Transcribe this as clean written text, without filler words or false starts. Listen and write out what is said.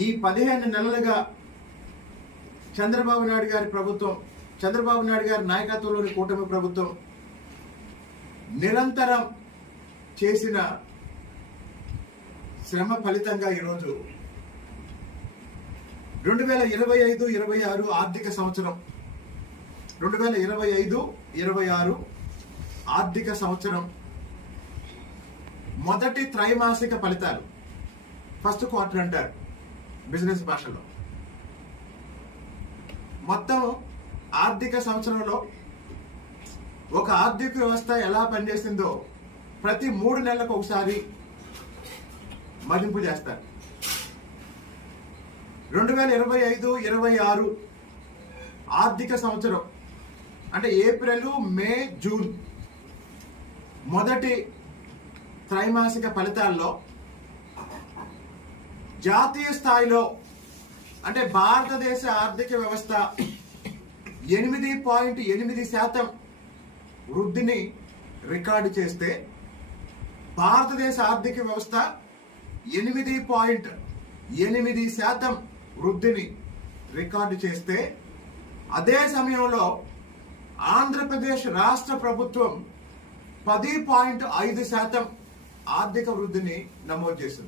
ఈ 15 నెలలుగా చంద్రబాబు నాయుడు గారి ప్రభుత్వం, చంద్రబాబు నాయుడు గారి నాయకత్వంలోని కూటమి ప్రభుత్వం నిరంతరం చేసిన శ్రమ ఫలితంగా ఈరోజు 2025-26 ఆర్థిక సంవత్సరం 2025-26 ఆర్థిక సంవత్సరం మొదటి త్రైమాసిక ఫలితాలు, ఫస్ట్ క్వార్టర్ అంటారు బిజినెస్ భాషలో. మొత్తం ఆర్థిక సంవత్సరంలో ఒక ఆర్థిక వ్యవస్థ ఎలా పనిచేసిందో ప్రతి 3 నెలలకు ఒకసారి మదింపు చేస్తారు. 2025-26 ఆర్థిక సంవత్సరం అంటే ఏప్రిల్, మే, జూన్ మొదటి త్రైమాసిక ఫలితాల్లో జాతీయ స్థాయిలో అంటే భారతదేశ ఆర్థిక వ్యవస్థ 8.8% వృద్ధిని రికార్డు చేస్తే, భారతదేశ ఆర్థిక వ్యవస్థ 8.8% వృద్ధిని రికార్డు చేస్తే, అదే సమయంలో ఆంధ్రప్రదేశ్ రాష్ట్ర ప్రభుత్వం 10.5% ఆర్థిక వృద్ధిని నమోదు చేసింది.